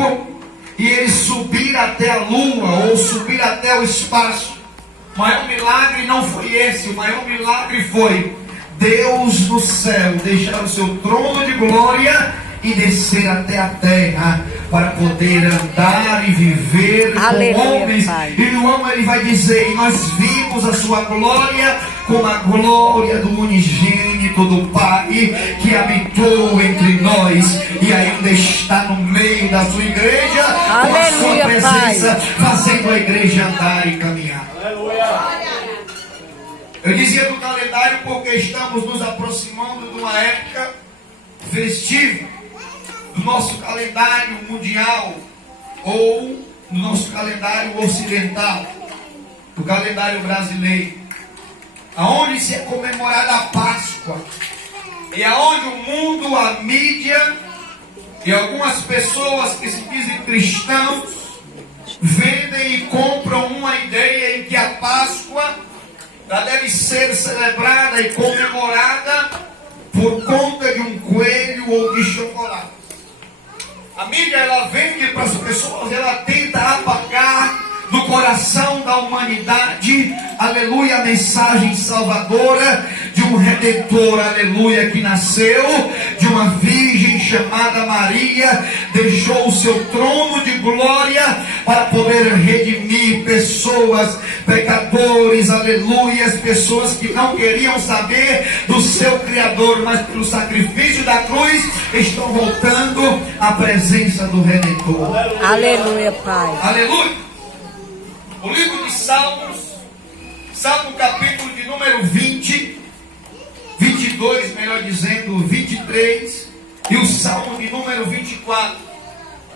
cósmico e ele subir até a lua ou subir até o espaço. O maior milagre não foi esse. O maior milagre foi Deus no céu deixar o seu trono de glória e descer até a terra para poder andar e viver com homens. Pai. E João ele vai dizer: nós vimos a sua glória como a glória do unigênito do Pai que habitou entre nós, e ainda está no meio da sua igreja, com a sua presença, fazendo a igreja andar e caminhar. Eu dizia do calendário porque estamos nos aproximando de uma época festiva do nosso calendário mundial ou do nosso calendário ocidental, do calendário brasileiro, aonde se é comemorada a Páscoa, e aonde o mundo, a mídia e algumas pessoas que se dizem cristãos vendem e compram uma ideia em que a Páscoa ela deve ser celebrada e comemorada por conta de um coelho ou de chocolate. A mídia ela vende para as pessoas, ela tenta apagar do coração da humanidade, aleluia, a mensagem salvadora de um redentor, aleluia, que nasceu de uma virgem chamada Maria, deixou o seu trono de glória para poder redimir pessoas, pecadores, aleluia, as pessoas que não queriam saber do seu Criador, mas pelo sacrifício da cruz estão voltando à presença do Redentor. Aleluia, Pai. Aleluia. O livro de Salmos, Salmo capítulo de número 20, 22, melhor dizendo, 23, e o Salmo de número 24.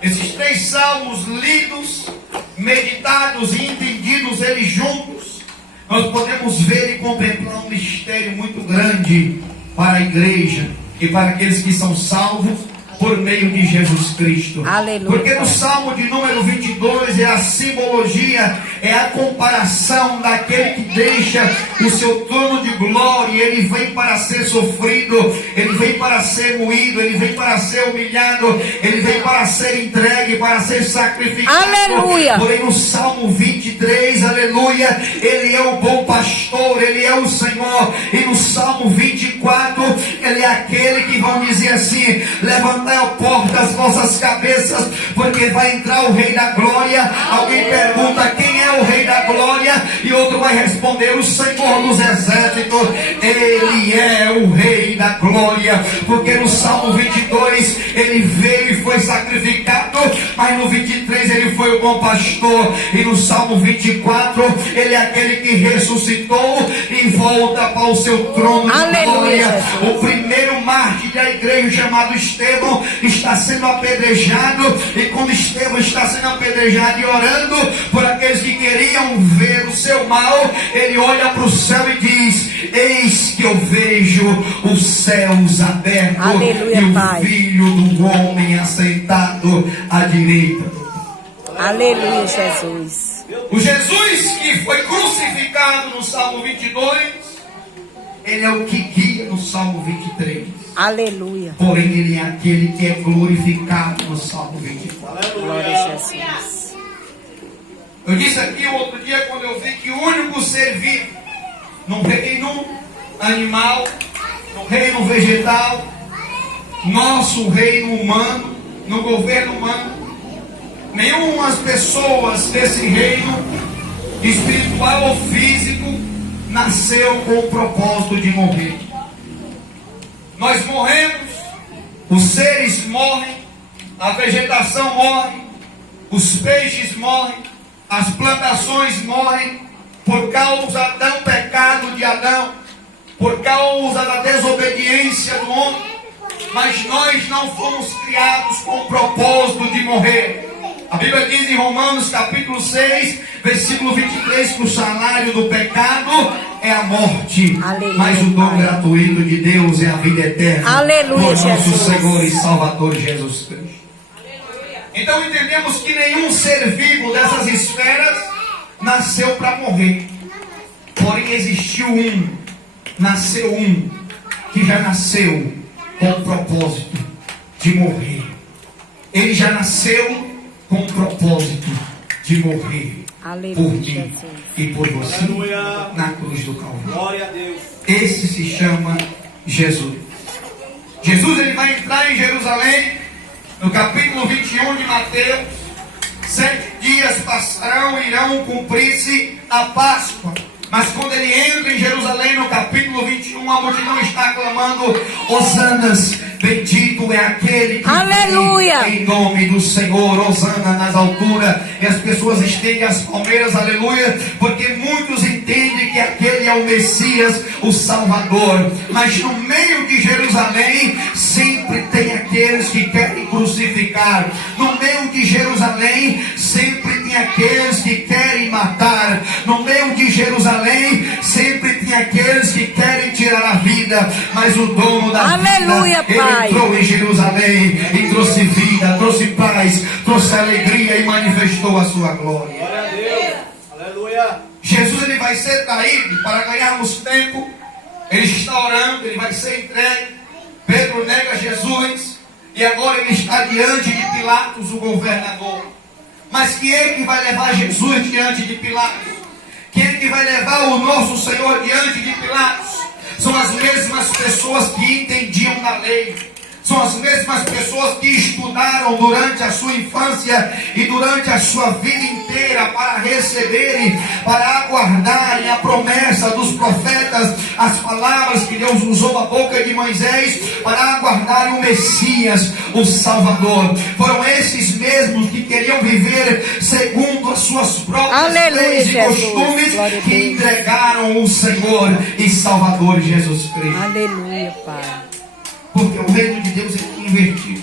Esses três salmos lidos, meditados e entendidos eles juntos, nós podemos ver e contemplar um mistério muito grande para a igreja e para aqueles que são salvos por meio de Jesus Cristo. Aleluia. Porque no Salmo de número 22 é a simbologia, é a comparação daquele que deixa o seu trono de glória, ele vem para ser sofrido, ele vem para ser moído, ele vem para ser humilhado, ele vem para ser entregue, para ser sacrificado. Aleluia. Porém no Salmo 23, aleluia, ele é o bom pastor, ele é o Senhor. E no Salmo 24, ele é aquele que vão dizer assim: levantai a porta as vossas cabeças, porque vai entrar o Rei da Glória. Alguém pergunta: quem é o Rei da Glória? E outro vai responder: o Senhor dos Exércitos. Ele é o Rei da Glória, porque no Salmo 22 ele veio e foi sacrificado, mas no 23 ele foi o bom pastor, e no Salmo 24 ele é aquele que ressuscitou e volta para o seu trono de glória. O primeiro mártir da igreja, chamado Estevão, está sendo apedrejado, e quando Estevão está sendo apedrejado e orando por aqueles que queriam ver o seu mal, ele olha para o céu e diz: eis que eu vejo os céus abertos, aleluia, e o Pai. Filho do homem assentado à direita. Aleluia, Jesus. O Jesus que foi crucificado no Salmo 22, ele é o que guia no Salmo 23. Aleluia. Porém ele é aquele que é glorificado no Salmo 24. Glória a Jesus. Eu disse aqui o outro dia, quando eu vi que o único ser vivo no reino animal, no reino vegetal, nosso reino humano, no governo humano, nenhumas pessoas desse reino espiritual ou físico nasceu com o propósito de morrer. Nós morremos, os seres morrem, a vegetação morre, os peixes morrem, as plantações morrem por causa do pecado de Adão, por causa da desobediência do homem. Mas nós não fomos criados com o propósito de morrer. A Bíblia diz em Romanos capítulo 6, versículo 23, que o salário do pecado é a morte, aleluia, mas o dom gratuito de Deus é a vida eterna, aleluia, por nosso Jesus. Senhor e Salvador Jesus Cristo. Então entendemos que nenhum ser vivo dessas esferas nasceu para morrer. Porém existiu nasceu um que já nasceu com o propósito de morrer. Ele já nasceu com o propósito de morrer por Aleluia, mim Jesus. e por você Aleluia. na cruz do Calvário. Glória a Deus. Esse se chama Jesus. Jesus ele vai entrar em Jerusalém, no capítulo 21 de Mateus. 7 dias passarão e irão cumprir-se a Páscoa. Mas quando ele entra em Jerusalém, no capítulo 21, a multidão está clamando: Hosanas, bendito é aquele que Aleluia. vem em nome do Senhor, Hosana nas alturas. E as pessoas estendem as palmeiras, aleluia, porque muitos entendem que aquele é o Messias, o Salvador. Mas no meio de Jerusalém, sempre tem aqueles que querem crucificar. No meio de Jerusalém, sempre tem aqueles que querem matar. No meio de Jerusalém, sempre tem aqueles que querem tirar a vida. Mas o dono da Aleluia, vida, ele Pai. entrou em Jerusalém e trouxe vida, trouxe paz, trouxe alegria e manifestou a sua glória. Glória a Deus. Aleluia. Jesus ele vai ser traído para ganharmos tempo. Ele está orando, ele vai ser entregue. Pedro nega Jesus e agora ele está diante de Pilatos, o governador. Mas quem é que vai levar Jesus diante de Pilatos? Quem é que vai levar o nosso Senhor diante de Pilatos? São as mesmas pessoas que entendiam da lei. São as mesmas pessoas que estudaram durante a sua infância e durante a sua vida inteira para receberem, para aguardarem a promessa dos profetas, as palavras que Deus usou da boca de Moisés para aguardarem o Messias, o Salvador. Foram esses mesmos que queriam viver segundo as suas próprias leis e Jesus. costumes Glória a que Deus. entregaram o Senhor e Salvador Jesus Cristo. Aleluia, Pai. Porque o reino de Deus é invertido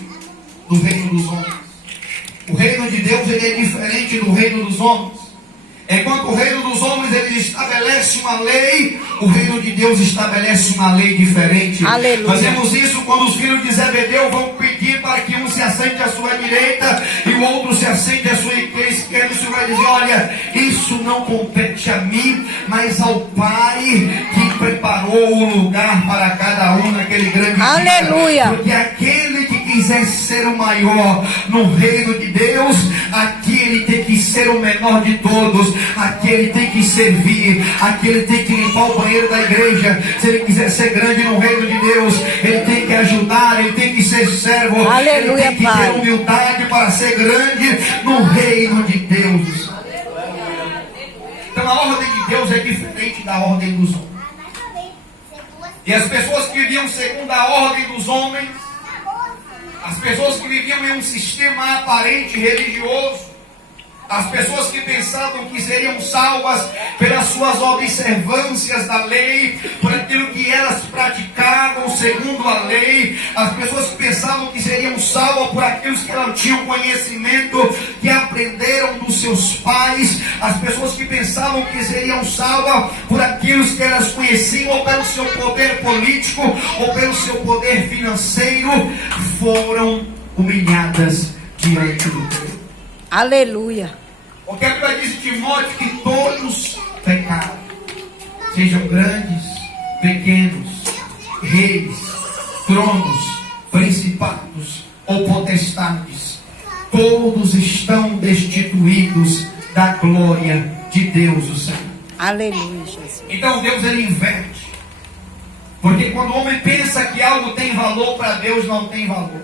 do reino dos homens. O reino de Deus ele é diferente do reino dos homens. Enquanto o reino dos homens ele estabelece uma lei, o reino de Deus estabelece uma lei diferente. Aleluia. Fazemos isso quando os filhos de Zebedeu vão pedir para que um se assente à sua direita e o outro se assente à sua esquerda. O Senhor vai dizer: olha, isso não compete a mim, mas ao Pai que preparou o lugar para cada um naquele grande dia. Aleluia. Porque aquele que quiser ser o maior no reino de Deus, aqui ele tem que ser o menor de todos. Aqui ele tem que servir, aqui ele tem que limpar o banheiro da igreja. Se ele quiser ser grande no reino de Deus, ele tem que ajudar, ele tem que ser servo. Aleluia, ele tem que Pai. ter humildade para ser grande no reino de Deus. Então a ordem de Deus é diferente da ordem dos homens. E as pessoas que viviam segundo a ordem dos homens, as pessoas que viviam em um sistema aparente religioso, as pessoas que pensavam que seriam salvas pelas suas observâncias da lei, por aquilo que elas praticavam segundo a lei, as pessoas que pensavam que seriam salvas por aquilo que elas tinham conhecimento, que aprenderam dos seus pais, as pessoas que pensavam que seriam salvas por aquilo que elas conheciam, ou pelo seu poder político, ou pelo seu poder financeiro, foram humilhadas diante do Deus. Aleluia. Porque a Bíblia diz em Timóteo que todos pecaram, sejam grandes, pequenos, reis, tronos, principados ou potestades, todos estão destituídos da glória de Deus o Senhor. Aleluia, Jesus. Então Deus ele inverte. Porque quando o homem pensa que algo tem valor, para Deus não tem valor.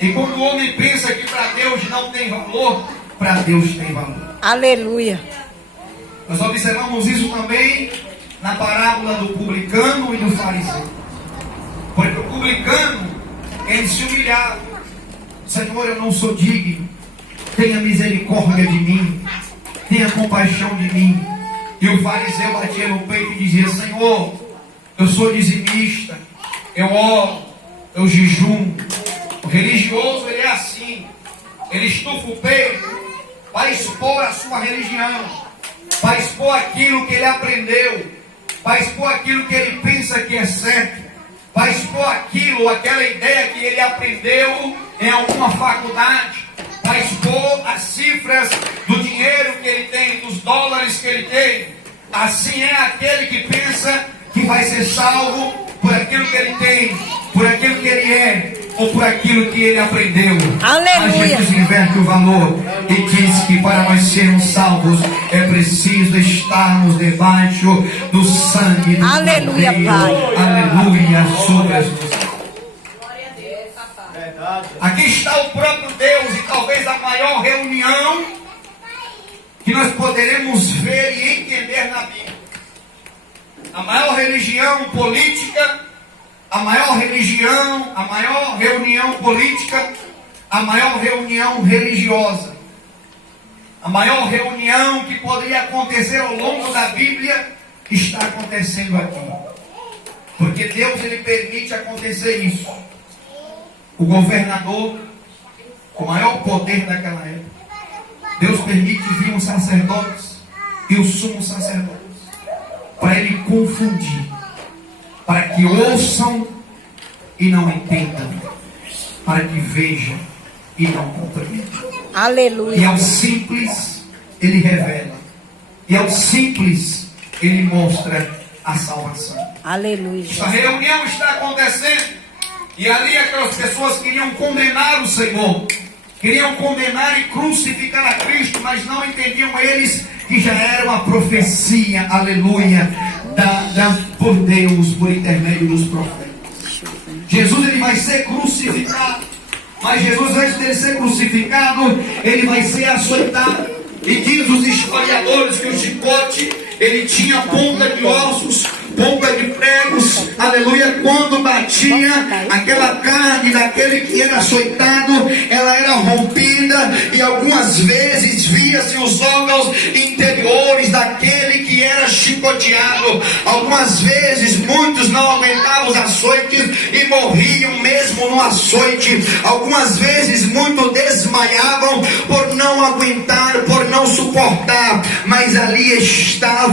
E quando o homem pensa que para Deus não tem valor, para Deus tem valor. Aleluia. Nós observamos isso também na parábola do publicano e do fariseu. Porque o publicano, ele se humilhava: Senhor, eu não sou digno, tenha misericórdia de mim, tenha compaixão de mim. E o fariseu batia no peito e dizia: Senhor, eu sou dizimista, eu oro, eu jejuo. O religioso ele é assim, ele estufa o peito para expor a sua religião, para expor aquilo que ele aprendeu, para expor aquilo que ele pensa que é certo, para expor aquilo, aquela ideia que ele aprendeu em alguma faculdade, para expor as cifras do dinheiro que ele tem, dos dólares que ele tem. Assim é aquele que pensa que vai ser salvo por aquilo que ele tem, por aquilo que ele é, ou por aquilo que ele aprendeu. Aleluia. Mas Jesus inverte o valor e diz que para nós sermos salvos é preciso estarmos debaixo do sangue do Aleluia, Cordeiro. Pai. Aleluia sobre as nossas. Glória a Deus, papai. Aqui está o próprio Deus, e talvez a maior reunião que nós poderemos ver e entender na Bíblia. A maior religião política, a maior reunião política, a maior reunião religiosa, a maior reunião que poderia acontecer ao longo da Bíblia está acontecendo aqui. Porque Deus, ele permite acontecer isso. O governador, o maior poder daquela época, Deus permite vir os sacerdotes e os sumos sacerdotes para ele confundir, para que ouçam e não entendam, para que vejam e não compreendam. Aleluia. E ao simples ele revela, e ao simples ele mostra a salvação. Aleluia. Essa reunião está acontecendo, e ali aquelas pessoas queriam condenar o Senhor, queriam condenar e crucificar a Cristo, mas não entendiam eles que já era uma profecia, aleluia, dada por Deus, por intermédio dos profetas. Jesus, ele vai ser crucificado, mas Jesus, antes dele ser crucificado, ele vai ser açoitado. E diz os historiadores que o chicote, ele tinha ponta de ossos, ponta de pregos, aleluia. Quando batia, aquela carne daquele que era açoitado, ela era rompida, e algumas vezes via-se os órgãos interiores daquele que era chicoteado. Algumas vezes muitos não aguentavam os açoites e morriam mesmo no açoite. Algumas vezes muitos desmaiavam por não aguentar, por não suportar, mas ali estava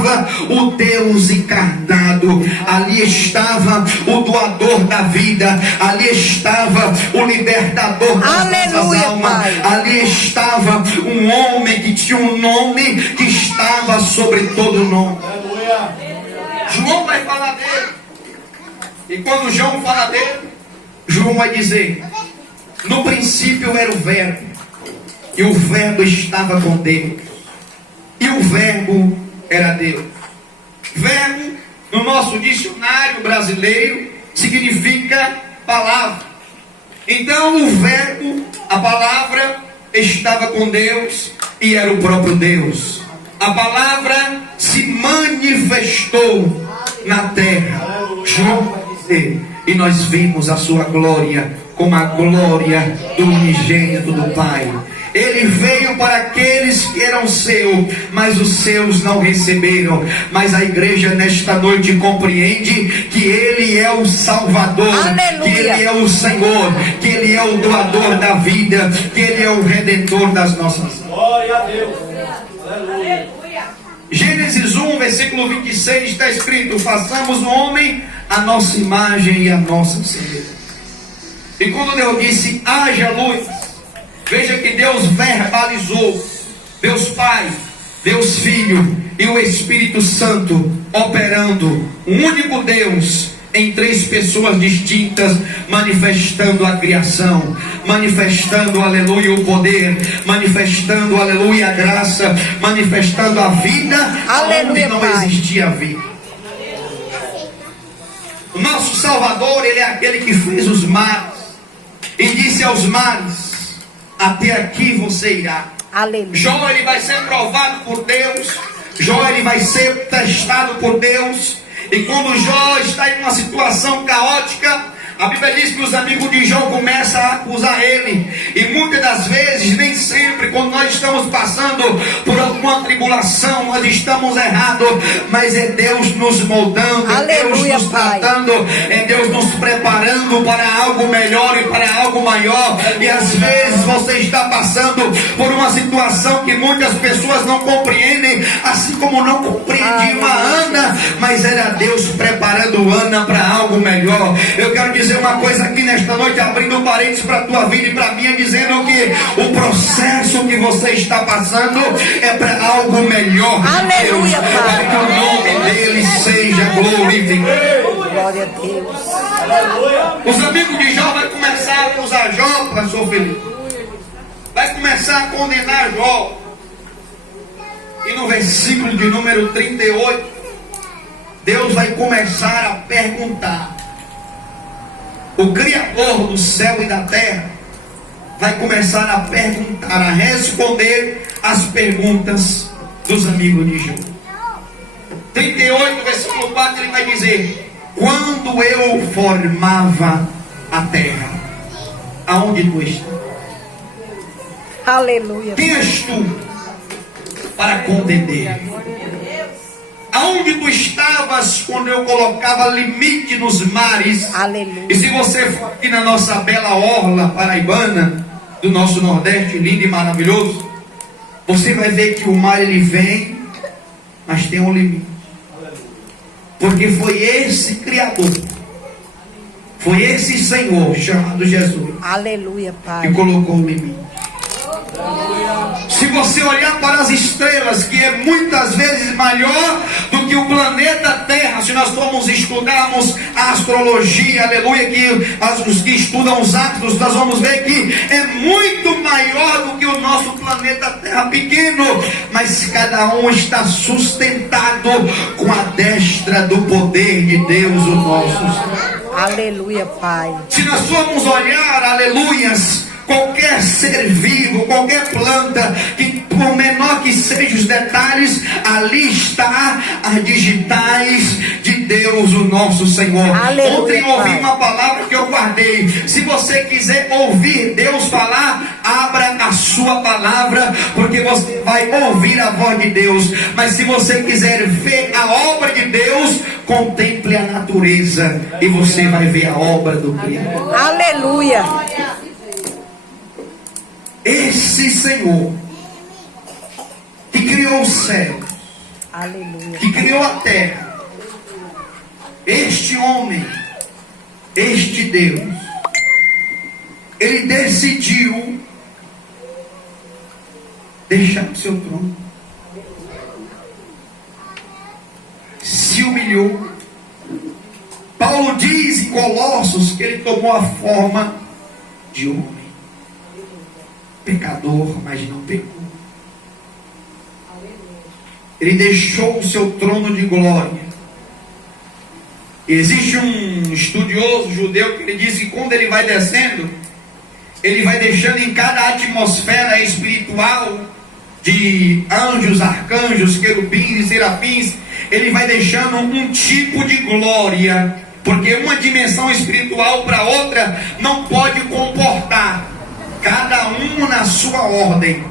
o Deus encarnado, ali estava o doador da vida, ali estava o libertador das nossas almas, ali estava um homem que tinha um nome que estava sobre todo nome. João vai falar dele, e quando João fala dele, João vai dizer: no princípio era o Verbo, e o Verbo estava com Deus, e o Verbo era Deus. Verbo, no nosso dicionário brasileiro, significa palavra. Então o Verbo, a palavra, estava com Deus e era o próprio Deus. A palavra se manifestou na terra. João vai dizer: e nós vimos a sua glória como a glória do unigênito do Pai. Ele veio para aqueles que eram seus, mas os seus não receberam. Mas a igreja nesta noite compreende que Ele é o Salvador, que Ele é o Senhor, que Ele é o doador da vida, que Ele é o Redentor das nossas vidas. Glória a Deus. Aleluia. Gênesis 1, versículo 26 está escrito: façamos o homem a nossa imagem e a nossa semelhança. E quando Deus disse haja luz, veja que Deus verbalizou, Deus Pai, Deus Filho e o Espírito Santo operando, um único Deus em três pessoas distintas, manifestando a criação, manifestando, aleluia, o poder, manifestando, aleluia, a graça, manifestando a vida, onde não existia vida. O nosso Salvador, Ele é aquele que fez os mares e disse aos mares: até aqui você irá. Aleluia. Jó, ele vai ser provado por Deus. Jó, ele vai ser testado por Deus. E quando Jó está em uma situação caótica, a Bíblia diz que os amigos de Jó começam a acusar ele. E muitas das vezes, nem sempre, quando nós estamos passando por alguma tribulação, nós estamos errados. Mas é Deus nos moldando, é Deus nos tratando, é Deus nos preparando para algo melhor e para algo maior. E às vezes você está passando por uma situação que muitas pessoas não compreendem, assim como não compreendiam a Ana, mas era Deus preparando Ana para algo melhor. Eu quero dizer uma coisa aqui nesta noite, abrindo um parênteses para a tua vida e para a minha, dizendo que o processo que você está passando é para algo melhor. Aleluia, Pai. Para que o nome dele seja glorificado. Glória a Deus. Os amigos de Jó vão começar a acusar Jó, pastor Felipe. Vai começar a condenar Jó. E no versículo de número 38, Deus vai começar a perguntar. O Criador do céu e da terra vai começar a perguntar, a responder as perguntas dos amigos de Jó. 38, versículo 4, ele vai dizer: quando eu formava a terra, aonde tu estás? Aleluia. Quem és tu para contender? Aonde tu estavas quando eu colocava limite nos mares? Aleluia. E se você for aqui na nossa bela orla paraibana, do nosso Nordeste, lindo e maravilhoso, você vai ver que o mar ele vem, mas tem um limite. Porque foi esse Criador, foi esse Senhor chamado Jesus, Aleluia, Pai. que colocou o limite. Se você olhar para as estrelas, que é muitas vezes maior do que o planeta Terra, se nós formos estudarmos a astrologia, aleluia, que os que estudam os astros, nós vamos ver que é muito maior do que o nosso planeta Terra pequeno, mas cada um está sustentado com a destra do poder de Deus, o nosso Senhor. Aleluia, Pai. Se nós formos olhar, aleluias, qualquer ser vivo, qualquer planta, que por menor que sejam os detalhes, ali está as digitais de Deus, o nosso Senhor. Aleluia, Ontem eu ouvi Pai. uma palavra que eu guardei. Se você quiser ouvir Deus falar, abra a sua palavra, porque você vai ouvir a voz de Deus. Mas se você quiser ver a obra de Deus, contemple a natureza e você vai ver a obra do Criador. Aleluia. Esse Senhor que criou o céu, Aleluia. que criou a terra, este homem, este Deus, ele decidiu deixar o seu trono, se humilhou. Paulo diz em Colossos que ele tomou a forma de homem, pecador, mas não pecou. Ele deixou o seu trono de glória. Existe um estudioso judeu que ele diz que quando ele vai descendo, ele vai deixando em cada atmosfera espiritual de anjos, arcanjos, querubins e serafins, ele vai deixando um tipo de glória, porque uma dimensão espiritual para outra não pode comportar, cada um na sua ordem,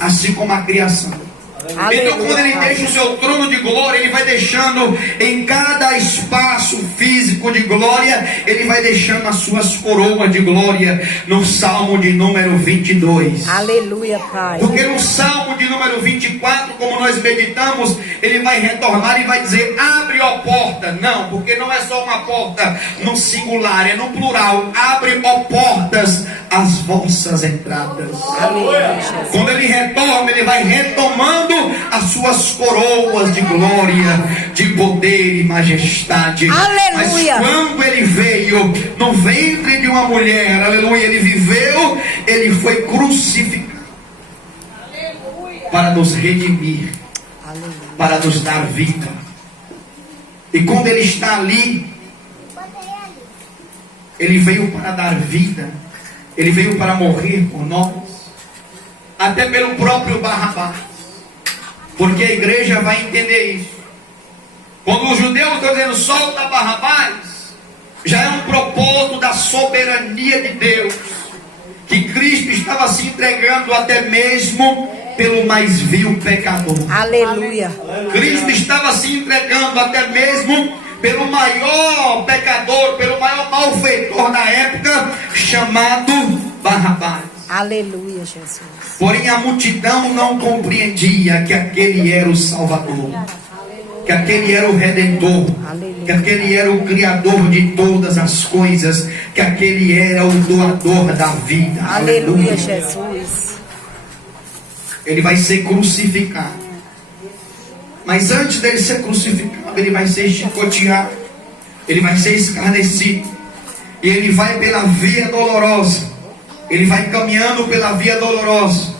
assim como a criação. Aleluia, Então quando ele Pai. deixa o seu trono de glória, ele vai deixando em cada espaço físico de glória, ele vai deixando as suas coroas de glória, no Salmo de número 22. Aleluia, Pai. Porque no Salmo de número 24, como nós meditamos, ele vai retornar e vai dizer: abre, ó porta. Não, porque não é só uma porta no singular, é no plural. Abre, ó portas, as vossas entradas. Aleluia, Jesus. Quando ele retorna, ele vai retomando as suas coroas de glória, de poder e majestade. Aleluia. Mas quando ele veio no ventre de uma mulher, aleluia, ele viveu, ele foi crucificado para nos redimir, Aleluia. para nos dar vida. E quando ele está ali, ele veio para dar vida, ele veio para morrer por nós, até pelo próprio Barrabás, porque a igreja vai entender isso. Quando os judeus estão dizendo solta Barrabás, já é um propósito da soberania de Deus, que Cristo estava se entregando até mesmo pelo mais vil pecador. Aleluia. Cristo estava se entregando até mesmo pelo maior pecador, pelo maior malfeitor da época, chamado Barrabás. Aleluia, Jesus. Porém a multidão não compreendia que aquele era o Salvador, que aquele era o Redentor, que aquele era o Criador de todas as coisas, que aquele era o doador da vida. Aleluia, Jesus. Ele vai ser crucificado. Mas antes dele ser crucificado, ele vai ser chicoteado. ele vai ser escarnecido. E ele vai pela via dolorosa. Ele vai caminhando pela via dolorosa.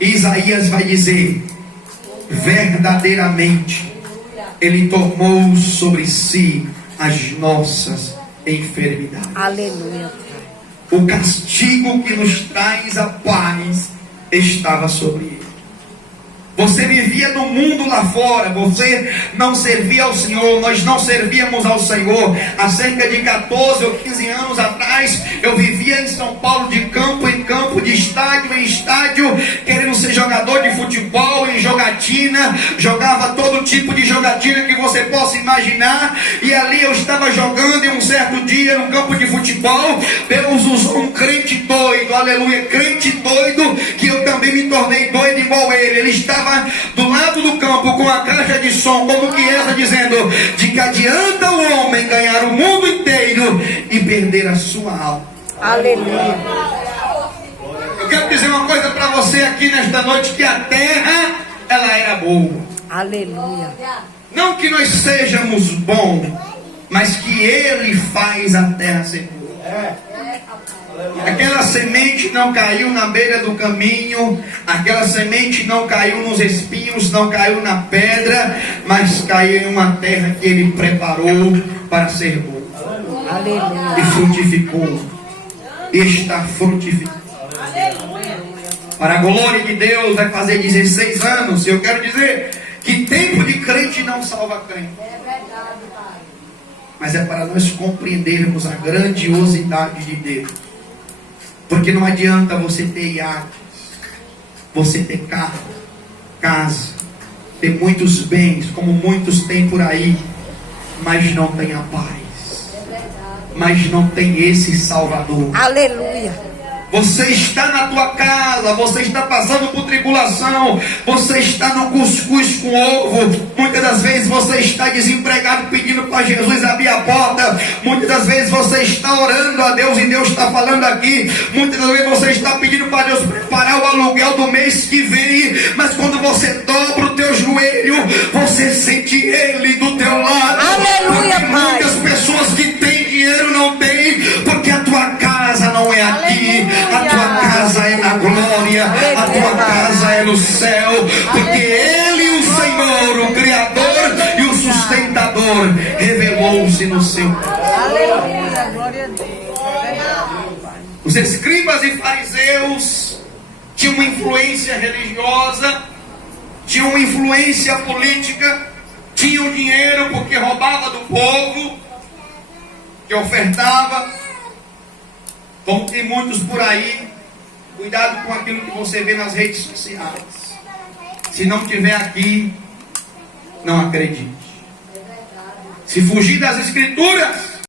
E Isaías vai dizer: verdadeiramente ele tomou sobre si as nossas enfermidades. Aleluia. O castigo que nos traz a paz estava sobre ele. Você vivia no mundo lá fora, você não servia ao Senhor, nós não servíamos ao Senhor. Há cerca de 14 ou 15 anos atrás, eu vivia em São Paulo de campo em campo, de estádio em estádio, querendo ser jogador de futebol, em jogatina, jogava todo tipo de jogatina que você possa imaginar, e ali eu estava jogando em um certo dia no campo de futebol. Deus usou um crente doido, aleluia, crente doido, que eu também me tornei doido igual ele. Ele estava do lado do campo com a caixa de som, como que essa, dizendo: de que adianta o homem ganhar o mundo inteiro e perder a sua alma. Aleluia. Eu quero dizer uma coisa para você aqui nesta noite, que a terra, ela era boa. Aleluia. Não que nós sejamos bons, mas que ele faz a terra ser boa. Aquela semente não caiu na beira do caminho, aquela semente não caiu nos espinhos, não caiu na pedra, mas caiu em uma terra que ele preparou para ser boa. Aleluia. E frutificou, e está frutificando. Para a glória de Deus, vai fazer 16 anos. Eu quero dizer que tempo de crente não salva crente. Mas é para nós compreendermos a grandiosidade de Deus. Porque não adianta você ter iates, você ter carro, casa, ter muitos bens, como muitos têm por aí, mas não tem a paz, mas não tem esse Salvador. Aleluia. Você está na tua casa, você está passando por tribulação, você está no cuscuz com ovo, muitas das vezes você está desempregado pedindo para Jesus abrir a porta, muitas das vezes você está orando a Deus e Deus está falando aqui, muitas das vezes você está pedindo para Deus preparar o aluguel do mês que vem, mas quando você dobra o teu joelho, você sente Ele do teu lado. Aleluia, porque Pai. muitas pessoas que têm dinheiro não têm, porque a tua casa não é aqui. A tua casa é na glória, a tua casa é no céu, porque Ele, o Senhor, o Criador e o sustentador, revelou-se no seu coração. Aleluia. Glória a Deus. Os escribas e fariseus tinham uma influência religiosa, tinham uma influência política, tinham dinheiro porque roubava do povo, que ofertava. Como tem muitos por aí, cuidado com aquilo que você vê nas redes sociais. Se não tiver aqui, não acredite. Se fugir das escrituras,